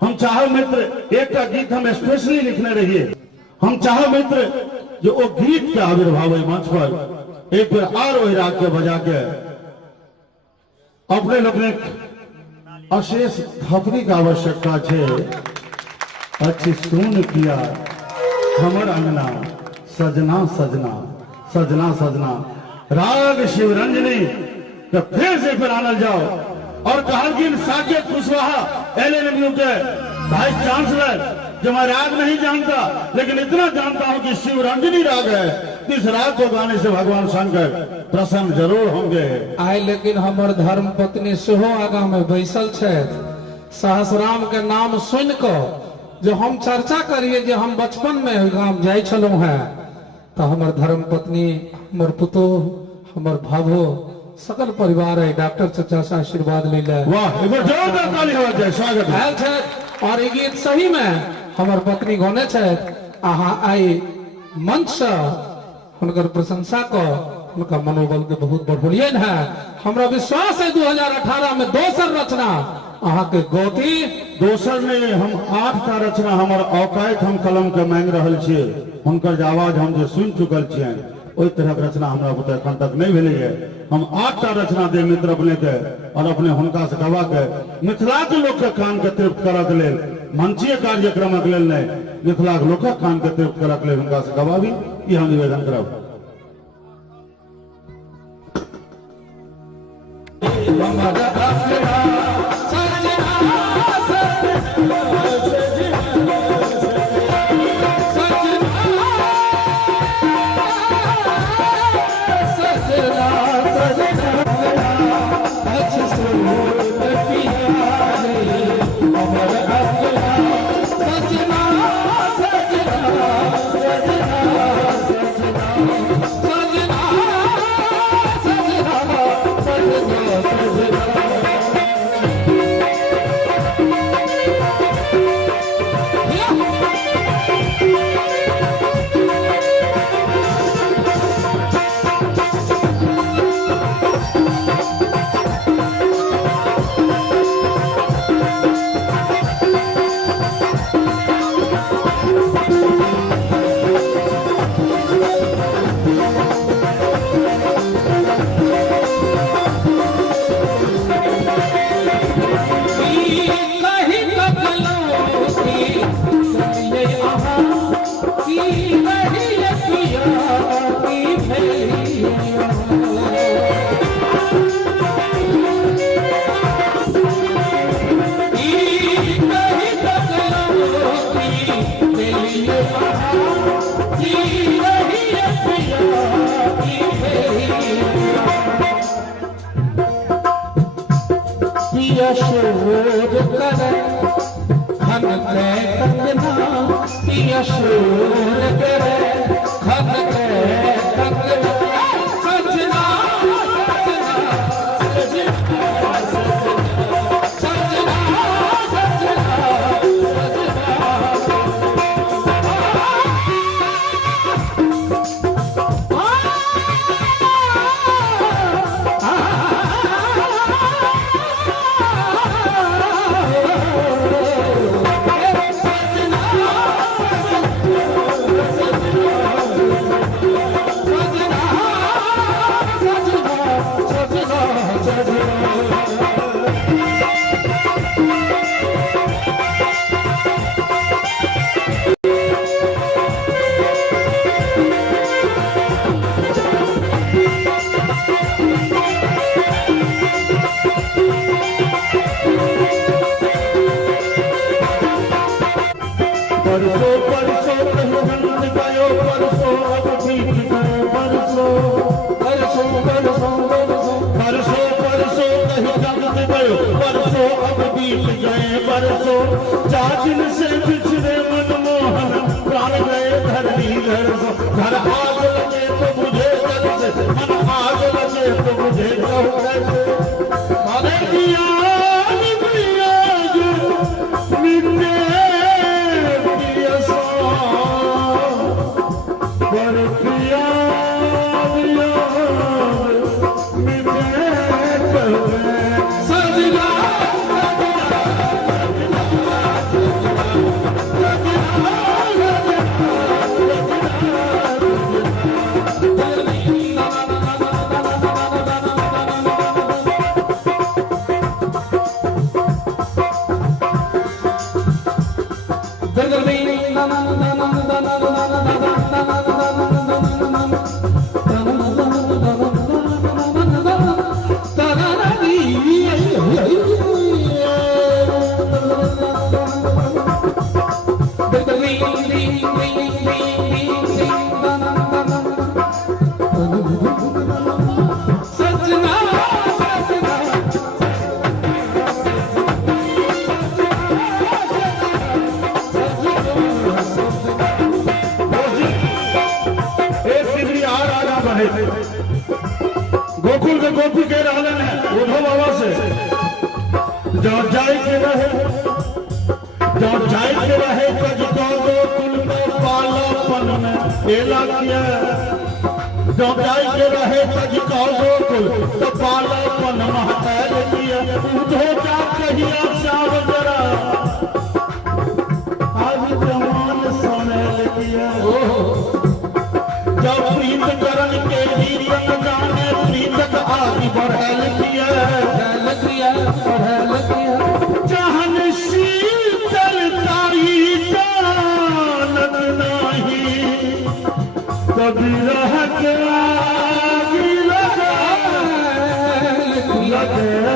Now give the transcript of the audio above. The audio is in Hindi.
हम चाहे मित्र एक गीत हम स्पेशली लिखने रहिए। हम चाहे मित्र जो वो गीत के आविर्भाव मंच पर एक बार और वही राग के बजा के अपने लोग अशेष थपरी का आवश्यकता है। अच्छी सुन किया हमर अंगना सजना सजना सजना सजना राग शिवरंजनी तो फिर से फिर आनल जाओ। और कहागिन साकेत कुशवाहा LNMU के वाइस चांसलर जो मैं राग नहीं जानता लेकिन इतना जानता हूं कि शिवरंजनी राग है। इस राग को गाने से भगवान शंकर प्रसन्न जरूर होंगे। आए लेकिन हमर धर्म पत्नी सेहो आगा में बैसल छे। सहसराम के नाम सुन को जो हम चर्चा करिए जो हम बचपन में गांव जाय छलौ हैं तो हमर धर्म पत्नी हमर पुतोह हमर भाभो सकल परिवार है डॉक्टर चचा से आशीर्वाद ले ले। वाह एक बार जोरदार ताली हो जाए स्वागत है। और ये गीत सही में हमर पत्नी गौने छे। अहाँ आई मंच से उनकर प्रशंसा को उनका मनोबल के बहुत बढ़ोलियन है। हमरा विश्वास है 2018 में दोसर रचना अहाँ के गौती दोसर ने हम 8 टा रचना हमर औकात हम कलम के मांग रहल छियै। हुनकर आवाज हम जे सुन चुकल छियै ओई तरह के रचना हमरा बुते एखन तक नहीं भेलै है। हम 8 टा रचना दे मित्र अपने के और अपने हुनका से गवा के मिथिला के लोक के कान के तृप्त करऽ के लेल मंचीय कार्यक्रम के लेल नहीं मिथिला के लोक के कान के तृप्त करऽ के लेल हुनका से गवाबी ई हम निवेदन करब। खेला किया जब जाई के रहे तज कहो कुल तो बालापन महताल किया उधो जा कहिया साव जरा आज जवान समेल किया जब प्रीत करन के जीवन जाने प्रीतक आदि बढ़ल किया जहन शीतल तारी जानत नहीं कभी रह के लगे